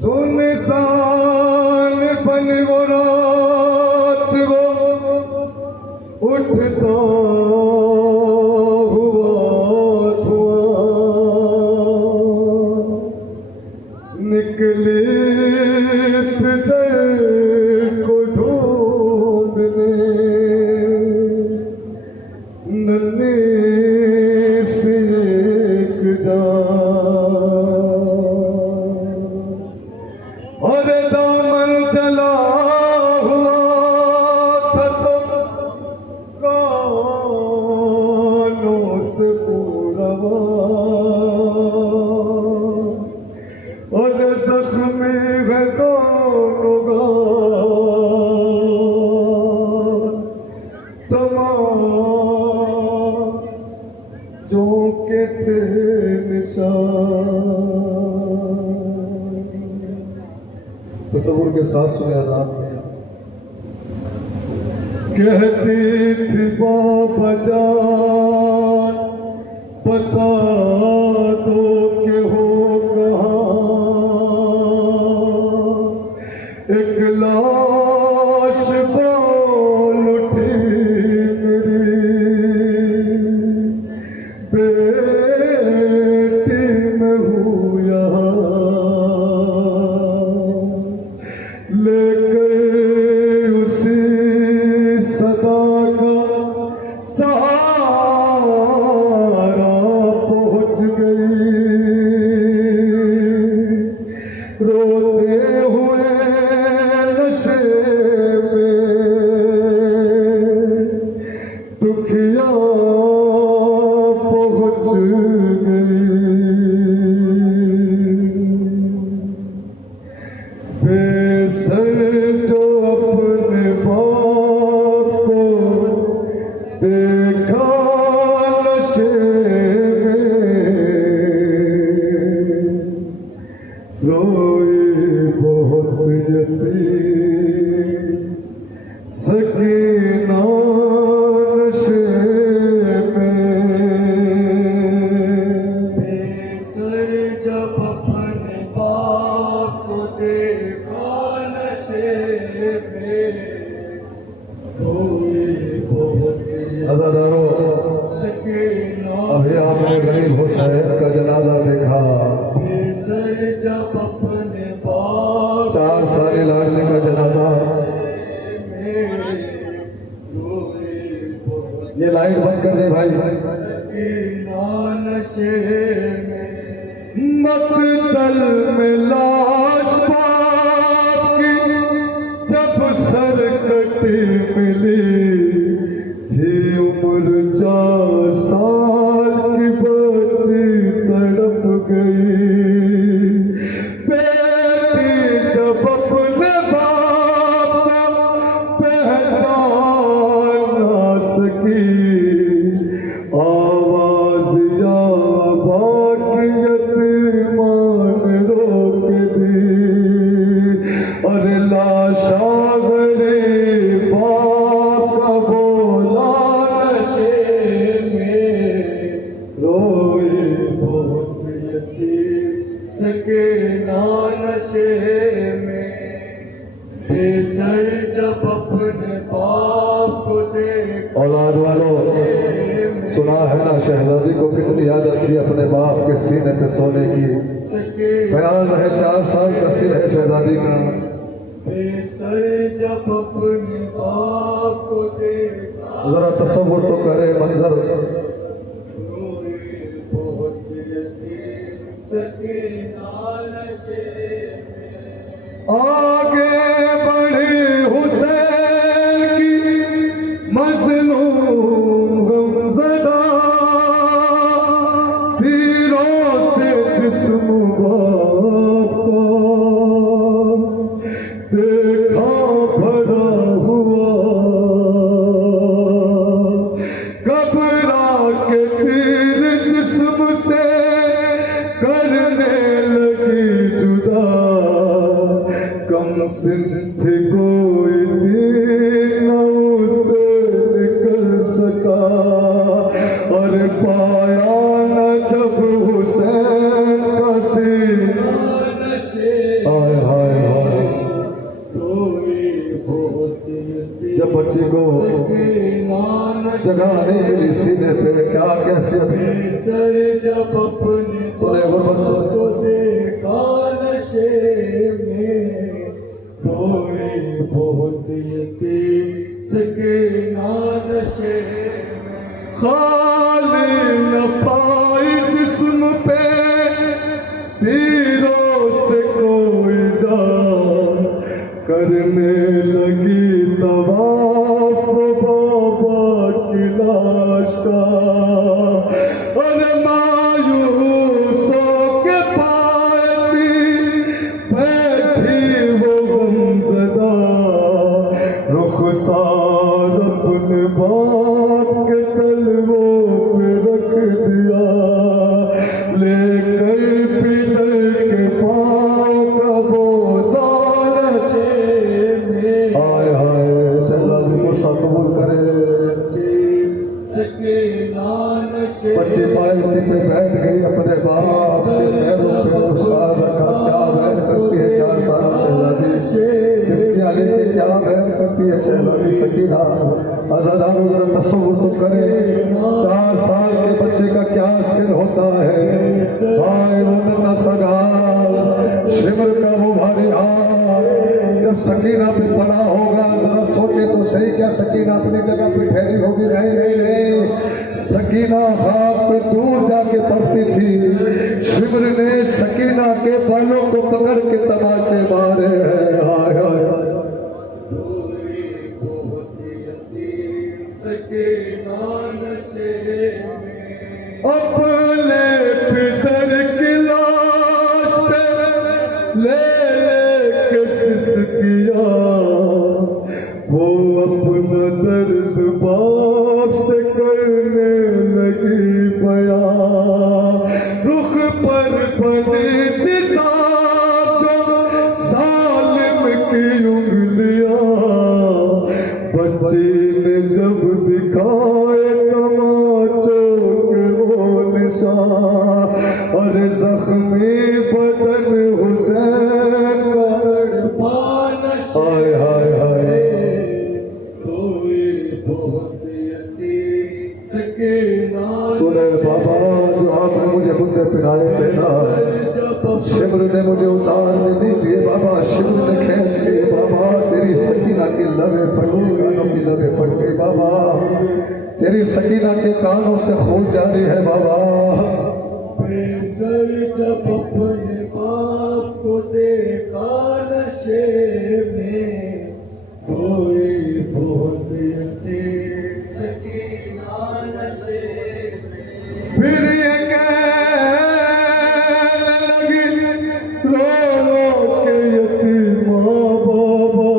सुनसान बन वो रात वो उठता हुआ धुआं निकले पितर को ढूंढने नन्हे से एक और दामन चला हुआ था तो कानों से पूरा और जख्मी है दोनों गाल तमाम जो के थे निशान। तस्वुर के साथ सुने आजाद कहती थी बाबा जान बता दो कि हो कहाँ एक लाश बोल उठी मेरी बेटी में हूँ यहाँ लेकर उसी सदा का सहारा पहुँच गई रोते हुए नशे में दुखिया पहुँच गई बेसर जो अपने बाप को देखा नशे में रोई बहुत यतीम सकीना नशे में बेसर जब अपने बाप को देखा नशे में रोई बहुत अज़ादारों अभी आपने गरीब हुसैन का जनाजा देखा बेसर जब अपने बाप 4 साल लाडले का जनाजा ये लाइट बंद कर दे भाई मकतल में लाश की जब सर कटी मिली थी उम्र 4 साल की बच्ची तड़प गई बेटी जब अपने बाप पहचान ना सकी आवाज या बाकियत मान रोक दी अरे लाशा गरे बाप का बोला नशे में रोए बहुत यतीम सके ना नशे में बेसर जब अपने बाप को देखा। औलाद वालों सुना है ना शहजादी को कितनी आदत थी अपने बाप के सीने पे सोने की ख्याल रहे 4 साल का सिर है शहजादी का बेसर जब अपने बाप को देखा जरा तसव्वुर तो करे मंजर बहुत यतीम सके ना नशे में आगे बढ़े हुसैन की मजलूम गमज़दा तीरों से जिस्म बाप को देखा भरा हुआ घबरा के तीर जिस्म से करने लगी जुदा कम सिंथ कोई तीर न उससे निकल सका और पाया न जब हुसैन का सीना नशे हाय हाय हाय। जब बच्ची को जगह नहीं मिली सीने पे, क्या कैफियत है? जब अपने सुने गुरबत को देखा नशे में, रोए बहुत यतीम सकीना नशे में। खाली न पाई जिस्म पे तीरों से कोई जान, करने लगी तवाफ बाबा की लाश का। और मायूसों के पाती बैठी वो गमज़दा, रुखसार अपने बाप के तलवों पे रख दिया, लेकर पितर के पाँव का बोसा नशे में। हाय हाय, शहजादी को कबूल करे। बच्ची पायती पे बैठ गई, अपने बाप के पैरों पे रुखसार रखा। क्या बैन करती है 4 साल शहजादी, सिस्कियाँ लेके क्या बैन करती है शहजादी सकीना। आज़ादारो जरा तस्वुर तो करे 4 साल के बच्चे का क्या सिर होता है। हाय वो नन्हा सगाल शिमर का वो भारी हाथ जब सकीना पे पड़ा होगा, जरा सोचे तो सही, क्या सकीना अपनी जगह पे ठहरी होगी? नहीं नहीं नहीं, सकीना ख्वाब पे दूर जाके पड़ती थी। शिमर ने सकीना के बालों को पकड़ के तमाचे मारे हैं। हाय हाय, अपने पितर की लाश पे ले के सिसकिया, वो अपना दर्द बाप से करने लगी बयां। रुख पर बनी थी साफ जो जालिम की उंगलियां, बच्ची ने जब दिखाए तमाचों के वो निशान, और जख्मी बदन हुसैन का हाय हाय हाय। सुने बाबा, जो आपने मुझे बुद्ध पिलाए थे ना, शिमर ने मुझे उतारने नहीं दिए बाबा। शिमर ने खींच लिए बाबा, तेरी सकीना की लबे फट गई, कानों की लबे फट गई बाबा। तेरी सकीना के कानों से खून जारी है बाबा। जब अपने बाप को देखा नशे में, कोई बहुत यतीम सकीना नशे में। फिर ये कहने लगी रो रो के यतीमा बाबा,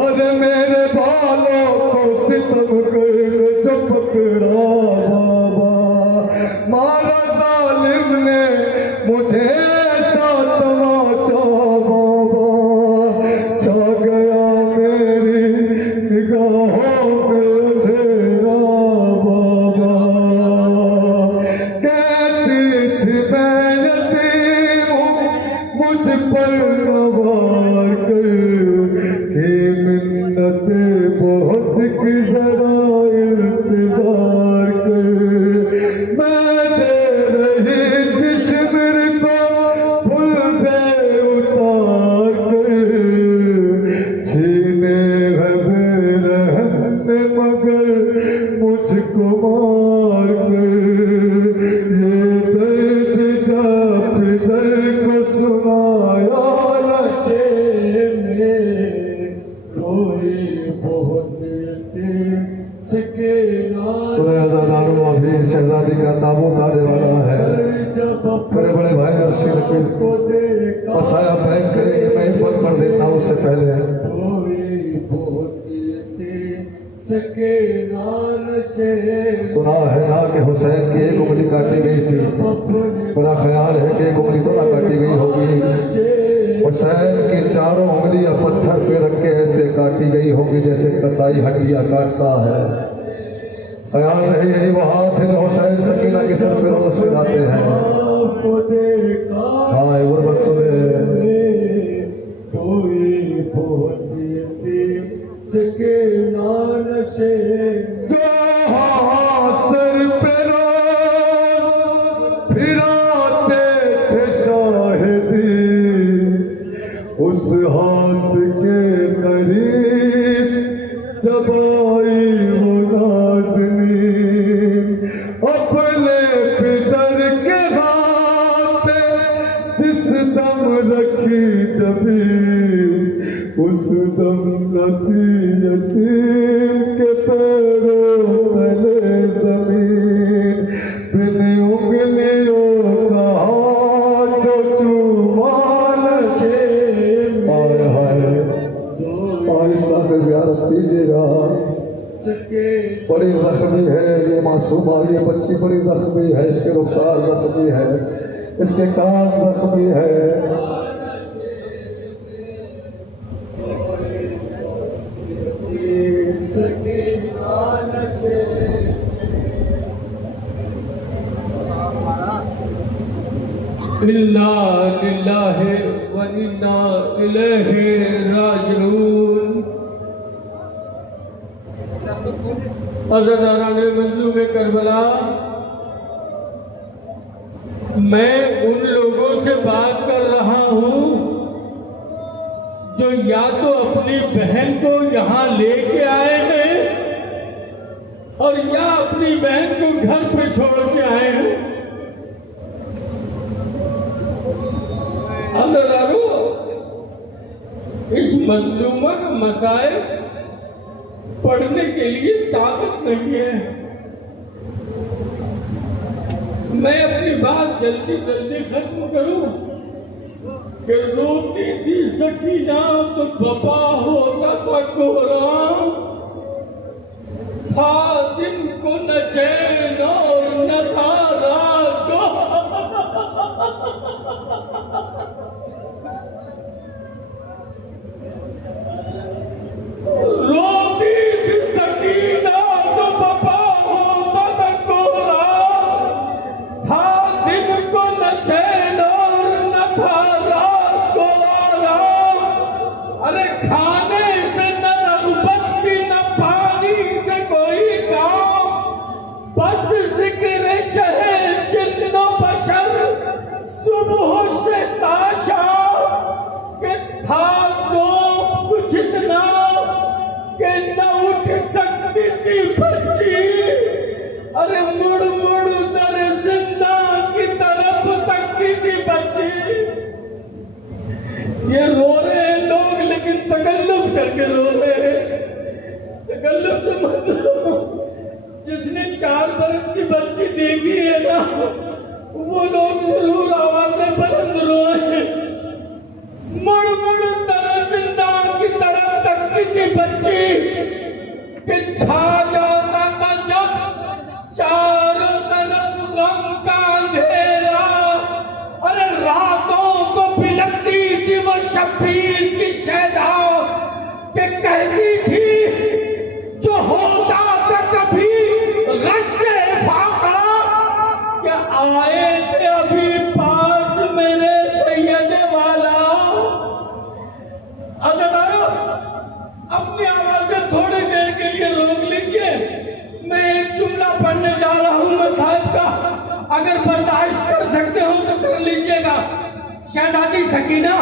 और मेरे बालों को सितम कर जो पकड़ा बाबा। मारा जालिम ने मुझे ऐसा तमाचा बाबा, छा गया मेरी निगाहों में अंधेरा बाबा। कहती थी मैं यतीम हूँ, मुझ पर नवार कर के मिन्नते बहुत की जरा इंतजार कर। मैं दे रही थी शिमर को फुल दे उतार कर, छीने है बेरहम ने मगर मुझको मार कर। ये दर्द जब पितर को सुनाया नशे में, रोए बहुत यतीम सकीना। सुने आज़ादारों, अभी शहजादी का ताबूत आने वाला है। बड़े बड़े भाई और सिर पे पसाया बैन करेंगे, मैं हिम्मत कर देता हूँ उससे पहले। सुना है ना कि हुसैन की एक उंगली काटी गई थी, मेरा ख्याल है कि एक उंगली तो ना काटी गई होगी। हुसैन की 4 उंगलियां पत्थर पे रख के ऐसे काटी गई होगी जैसे कसाई हड्डियां काटता है। ख्याल नहीं, यही वो हाथ है जो हुसैन सकीना के सर पे रोज मिलाते हैं। हाँ, वो बस सुने उस हाथ के करीब जब आई वो नाज़नीन, अपने पितर के हाथ पे जिस दम रखी जबी, उस दम नथी यतीम के पैरों तले जमीन, बिन उंगलियों का हाथ जो चूमान से। आहिस्ता से ज़ियारत कीजिएगा। बड़ी जख्मी है ये मासूमा, ये बच्ची बड़ी जख्मी है, इसके रुखसार जख्मी है, इसके कान जख्मी है। इन्ना लिल्लाहि व इन्ना इलैहि राजिऊन। अज़ादाराने मज़लूम करबला, मैं उन लोगों से बात कर रहा हूँ जो या तो अपनी बहन को यहाँ लेके आए हैं और या अपनी बहन को घर पे छोड़ के आए हैं। अज़ादारो, इस मज़लूमा का मसाइल पढ़ने के लिए ताकत नहीं है। मैं अपनी बात जल्दी जल्दी खत्म करूं कि रोती थी सकीना तो बपा होता था कोहरा, था दिन को न चैन और न था रात को। रोती थी सकीना तो बपा होता था कोहरा, था दिन को न चैन और न था रात को आराम। अरे खाने से न रग़बत की न पानी से कोई काम, बस जिक्र शहे जिन्नो बशर सुबह से ताशा, के था दोस्त कुछ इतना कि न उठ सकती थी बच्ची। अरे मुड़ मुड़ दर जिंदा की तरफ तकती थी बच्ची। ये रो रहे हैं लोग, लेकिन तकल्लुफ करके रो रहे हैं। तकल्लुफ से मतलब जिसने 4 बरस की बच्ची देखी है ना, वो लोग जरूर आवाजें बुलंद रोए। मुड़ मुड़ दर जिंदा की तरफ तकती थी बच्ची कि छा जाता था जब चारों तरफ गम का अंधेरा। अरे रातों को बिलकती थी वो शब्बीर की शहदा कि कहती थी जो होता था कभी गश्शे फाका, कि आए थे अभी पास मेरे सैयद वाला। अज़ादारो, अपनी आवाज़ें थोड़ी देर के लिए रोक लीजिए। मैं एक जुमला पढ़ने जा रहा हूँ मसाइब का, अगर बर्दाश्त कर सकते हो तो कर लीजिएगा। शहजादी सकीना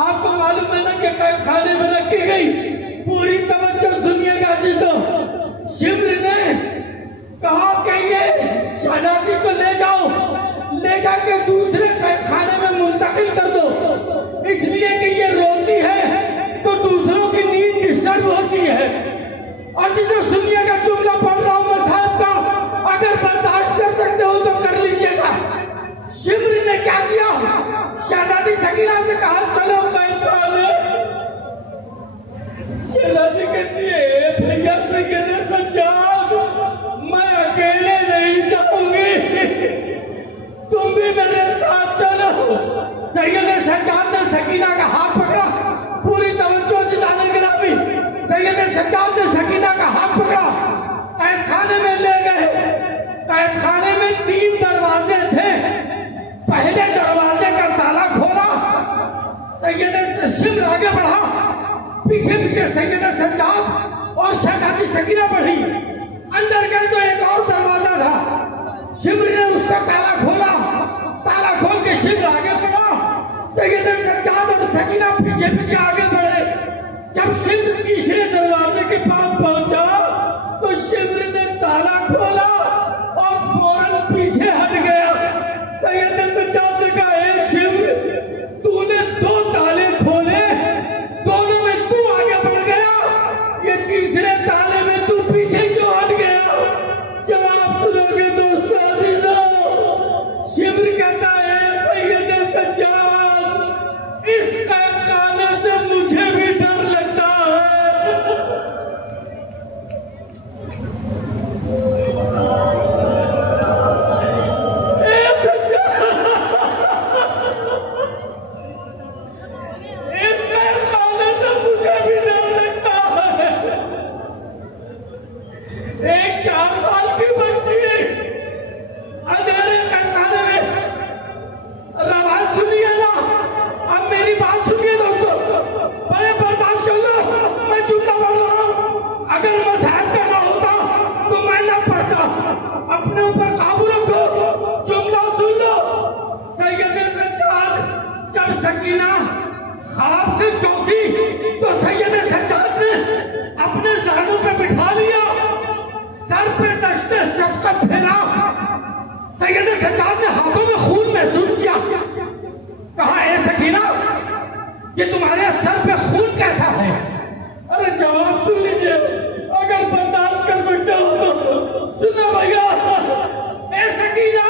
आपको मालूम है ना कि कैद खाने में रखी गई। पूरी तवज्जो सुनिएगा अजीजों। शिम्र ने कहा कि ये शहजादी को ले जाओ, ले जाके दूसरे कैद खाने में मुंतकिल कर दो, इसलिए कि ये रोती है तो दूसरों की नींद डिस्टर्ब होती है। अजीजों सुनिएगा, जुमला पढ़ रहा हूँ मसाइब का, अगर बर्दाश्त कर सकते हो तो कर लीजिएगा। शिम्र ने क्या किया? शहजादी सकीना से कहा चलो कैद खाने। शहजादी कहती है भैया सैयद सज्जाद, मैं अकेले नहीं जाऊंगी, तुम भी मेरे साथ चलो। सैयद सज्जाद ने सकीना का हाथ पकड़ा। पूरी तवज्जो जिताने के नामी सैयद सज्जाद ने सकीना का हाथ पकड़ा, कैद खाने में ले गए। कैद खाने में 3 दरवाजे थे। पहले दरवाजे का ताला खोला, सैयद शिम्र आगे बढ़ा, पीछे पीछे सैयद सज्जाद और शहजादी सकीना बढ़ी। अंदर गए तो एक और दरवाजा था। शिम्र ने उसका ताला खोला, ताला खोल के शिम्र आगे बढ़ा। सैयद सज्जाद और सकीना पीछे पीछे आगे बढ़े। जब सिंह तीसरे दरवाजे के पास पहुंचा तो शिवरी ने ताला खोला और फौरन पीछे हट गया। सैयद सज्जाद ने कहा, "ए शिव, तूने 2 ताले खोले, दोनों में तू आगे बढ़ गया, ये तीसरे ताले में तू पीछे क्यों हट गया?" जवाब सुनोगे दोस्तों अजीजों। शिवरी कहता है, सैयद सज्जाद, इस कैदखाने से मुझे भी डर लगता है। ए सज्जाद, इस कैदखाने से मुझे भी डर लगता है। एक 4 साल की बच्ची अंधेरे कैदखाने में, आवाज सुनिए ना, अब मेरी बात सुनिए दोस्तों, बड़े बर्दाश्त कर लो, मैं जुमला बोल रहा हूँ। अगर मैं साहब का ना होता तो मैं ना पढ़ता। अपने ऊपर काबू रखो, जुमला सुन लो। सैयद सज्जाद, जब सकीना ख्वाब से चौंकी तो सैयद सज्जाद ने अपने ज़हनों पे बिठा लिया, सर पे दश्ते शफ़क़त फेरा। सैयद सज्जाद ने हाथों में खून महसूस किया। कहा, "ए सकीना, ये तुम्हारे सर पे खून कैसा है?" अरे जवाब सुन लीजिए, अगर बर्दाश्त कर सकते हो तो सुनो भैया। "ए सकीना,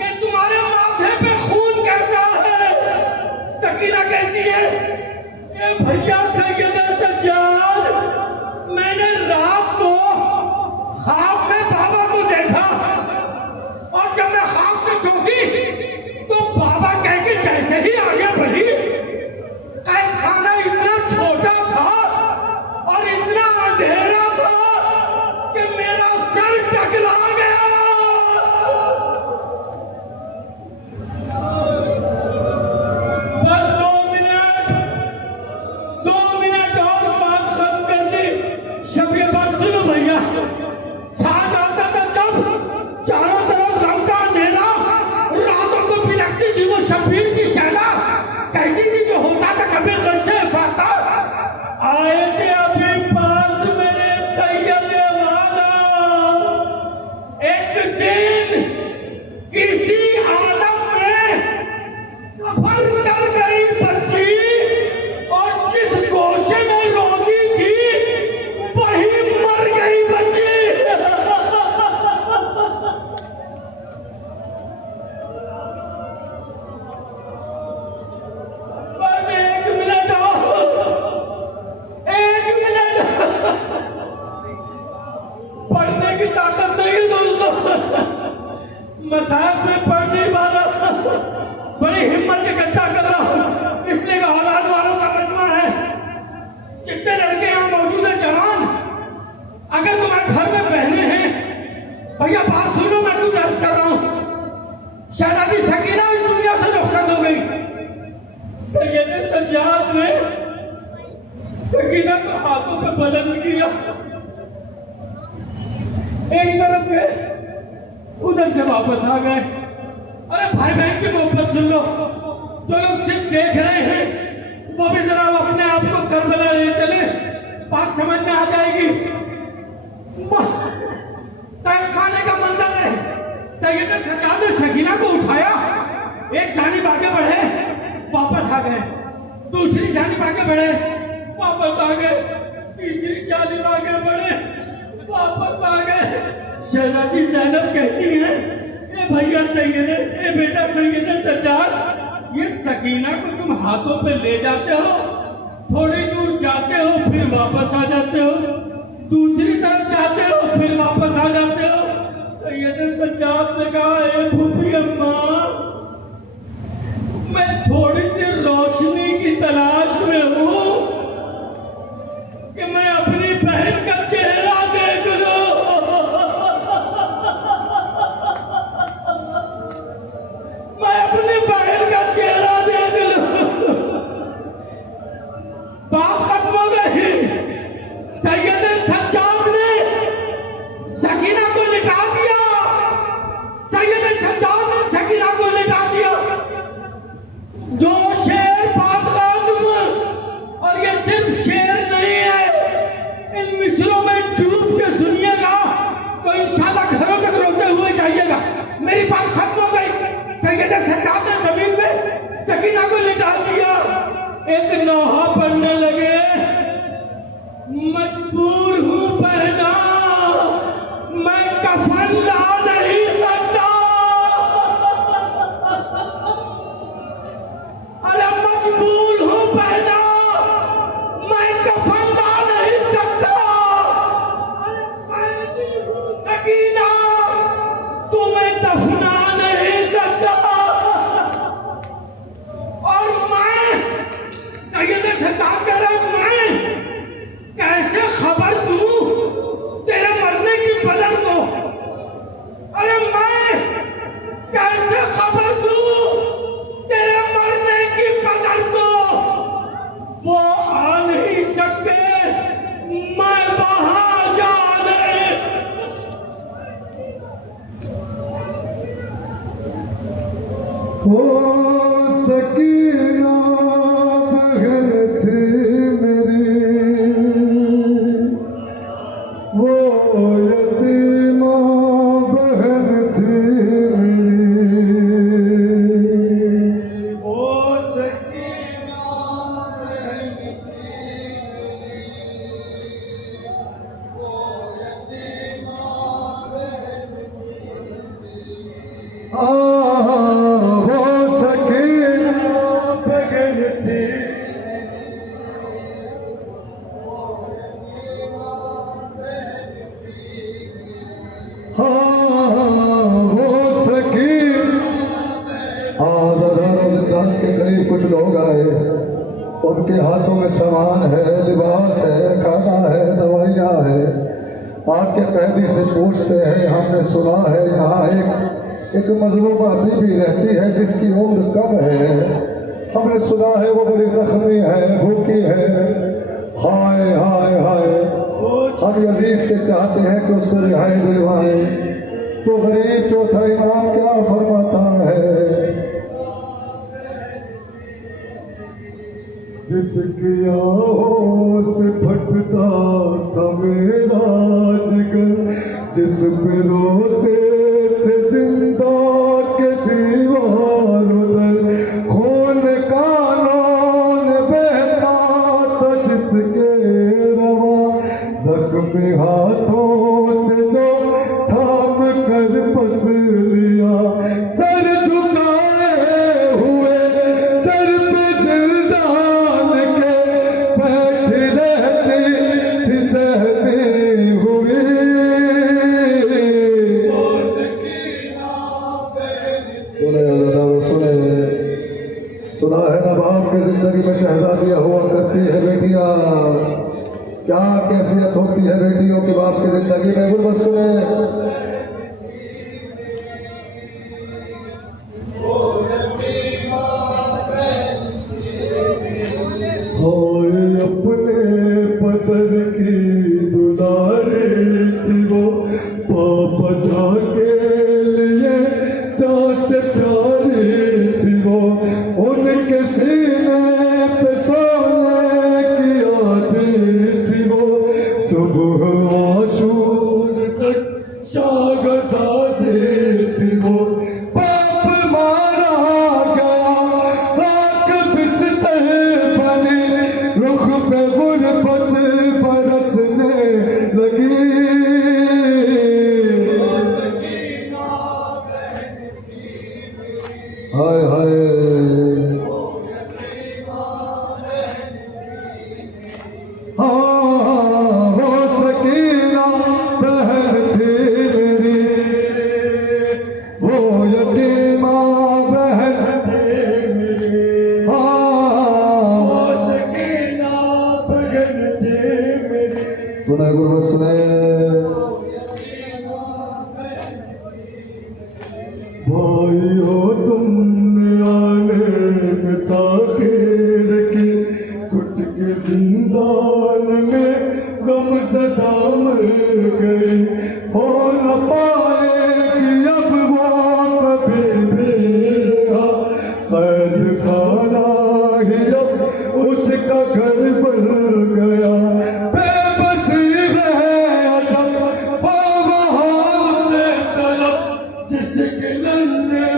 ये तुम्हारे माथे पे खून कैसा है?" सकीना कहती है, "ए भैया सैयद सज्जाद, मैंने रात को ख्वाब में बाबा को देखा और जब मैं ख्वाब में चौंकी तो बाबा कह के जैसे ही आगे बढ़ी, कैदखाना इतना छोटा था और इतना अंधेरा था कि मेरा सर टकरा गया। बस 2 मिनट और बात खत्म कर दी। शब बात सुनो भैया, साथ आता था तब चारों तरफ गम का अंधेरा, रातों को बिलखती थी वो शब्बीर की शहना, कहती थी जो होता था कभी घर से फाता। आए थे अभी पास मेरे सैयद वाला, एक दिन इसी आलम में फर कर गई बच्ची और जिस गोशे में रोती थी वही मर गई बच्ची। बस 1 मिनट और, 1 मिनट। पढ़ने की ताकत नहीं है दोस्तों, मसाहब में पढ़ नहीं पा रहा, बड़ी हिम्मत इकट्ठा कर रहा हूँ, इसलिए कि औलाद वालों का मजमा है। जितने लड़के यहाँ मौजूद हैं जवान, अगर तुम्हारे घर में बहने हैं, भैया बात सुनो, मैं कुछ अर्ज कर रहा हूँ। शहजादी सकीना इस दुनिया से रुखसत हो गई। सैयद सज्जाद ने सकीना को हाथों पे बुलंद किया, एक तरफ गए, उधर से वापस आ गए। अरे भाई बहन की मोहब्बत सुन लो, जो लोग सिर्फ देख रहे हैं वो भी जरा अपने आप को करबला ले चले, बात समझ में आ जाएगी। खाने का मंजर है। सैयद सज्जाद ने सकीना को उठाया, एक जानिब आगे बढ़े, वापस आ गए, दूसरी जानिब आगे बढ़े, वापस आ गए, तीसरी जानिब आगे बढ़े, वापस आ गए। शहजादी ज़ैनब कहती है, "ए भैया सैयद, ए बेटा सैयद सज्जाद, ये सकीना को तुम हाथों पे ले जाते हो, थोड़ी दूर जाते हो फिर वापस आ जाते हो, दूसरी तरफ जाते हो फिर वापस आ जाते हो।" सैयद सज्जाद ने कहा, "ए फूफी अम्मा, मैं थोड़ी सी रोशनी की तलाश में हूँ कि मैं अपनी बहन का चेहरा देख लूं। मैं अपनी बहन का चेहरा देख लूं। बात खत्म हो गई। सैयद सज्जाद ने सकीना को लिटा दिया। सैयद सज्जाद ने सकीना को लिटा दिया। 2 शेर एक नौहा पढ़ने लगे, मजबूर हूं पहना, मैं कफन ला नहीं सकता। अरे मजबूर हूं पहना, मैं कफन ला नहीं सकता। अरे पैदी हूं सकीना, तुम्हें दफना नहीं सकता। और मैं सैयद सताब कह रहा, मैं कैसे खबर दूं तेरे मरने की बदल को। अरे मैं कैसे खबर दूं तेरे मरने की बदल को। वो आ नहीं सकते, मैं वहां जा नहीं। ओ सकीना बहन थी मेरी, वो यतीमा बहन थी मेरी। वो सकीना बहन वो सकीना बहन थी। वो सकीना। आज़ादारों जिंदान के करीब कुछ लोग आए, उनके हाथों में सामान है, लिबास है, खाना है, दवाइयाँ है। आपके कैदी से पूछते हैं, हमने सुना है यहाँ एक मजलूमा बीबी रहती है जिसकी उम्र कम है। हमने सुना है वो बड़ी जख्मी है, भूखी है। हाय हाय हाय, हम यजीद से चाहते हैं कि उसको रिहाई दिलवाए। तो गरीब चौथा इमाम क्या फरमाता है, जिसकी आहों से फटता था मेरा जिगर, जिस पे रोते थे जिंदा के दीवार उधर, खून का लौन बहता था जिसके रवा, जख्मी हाथों से जो थाम कर बस लिया। सर झुकाए हुए दर पे जिंदान के बैठ रहती थी सहमी हुई। सुने अज़ादारों, सुने, सुना है ना बाप की जिंदगी में शहजादियाँ हुआ करती है बेटियाँ। क्या कैफियत होती है बेटियों की बाप की जिंदगी में, गुरबत सुने। होए अपने पतर की दुलारी थी वो, पापा जाके लिए जा से प्यारी थी वो। उनके सीने पे सोने की आदि थी वो, सुबह आशूर तक शागज़ादी थी वो। बाप मारा गया, राख बिस्तर बनी, रुख पे गुरबत बरसने लगी। हाय हाय, वो सकीना बहन थी मेरी, वो यतीमा बहन थी मेरी। वो सकीना बहन थी मेरी। सुने गुरबत सुने, भाई हो तुमने आने में ताखीर की, कुट के जिंदान में गम सदा मर गई। हो न पाएगी अब वो कभी भी रहा, कैद खाना ही अब उसका घर बन गया। बेबसी है अजब, हो वहाँ से तलब, जिसके नन्हे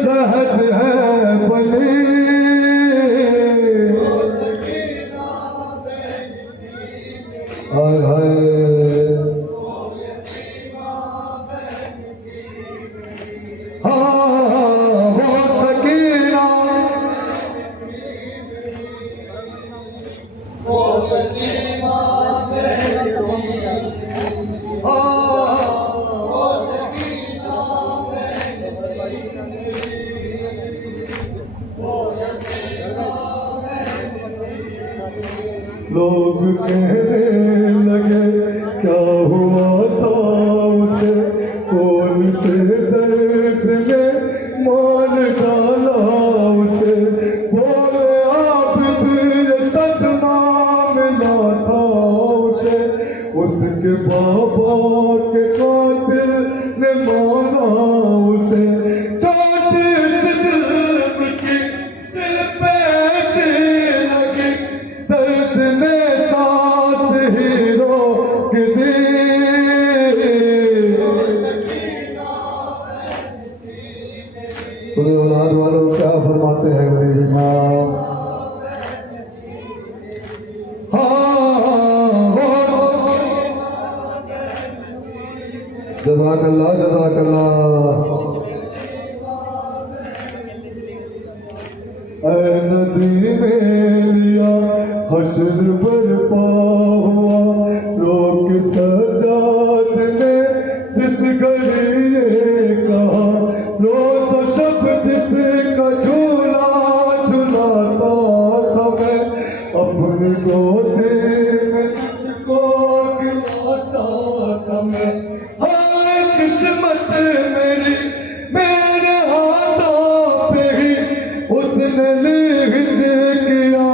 रहत है बली। लोग कहने लगे क्या हुआ था उसे, कौन से दर्द ने मार डाला उसे। बोले आप दिल सदमा मिला था उसे, उसके बाबा के कातिल ने मारा उसे। चोट इस दिल की दिल पे ऐसी लगी, दर्द ने सांस ही रोक दी। सुनिए औलाद वालों क्या फरमाते हैं गरीब इमाम। जज़ाकल्लाह जज़ाकल्लाह। ऐ नदी में लिया हश्र बरपा हुआ, रोक सजाद ने जिस घड़ी ये कहा, रोज शब जिसका झूला झुलाता था मैं, अपने गोदे में जिसको झुलाता था मैं। हाय किस्मत मेरी मेरे हाथों पे ही उसने लिख किया।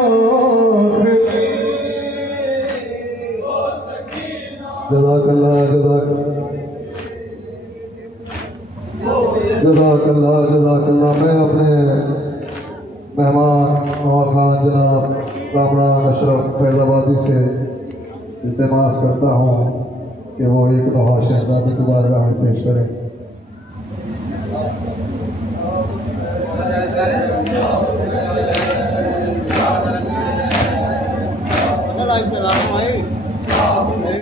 जज़ाकल्लाह जज़ाकल्लाह जज़ाकल्लाह जज़ाकल्लाह। मैं अपने मेहमान नवाब खान जनाब कामरान अशरफ फैज़ाबादी से इल्तिमास करता हूँ कि वो एक नवा शहजादी की बारगाह में पेश करें।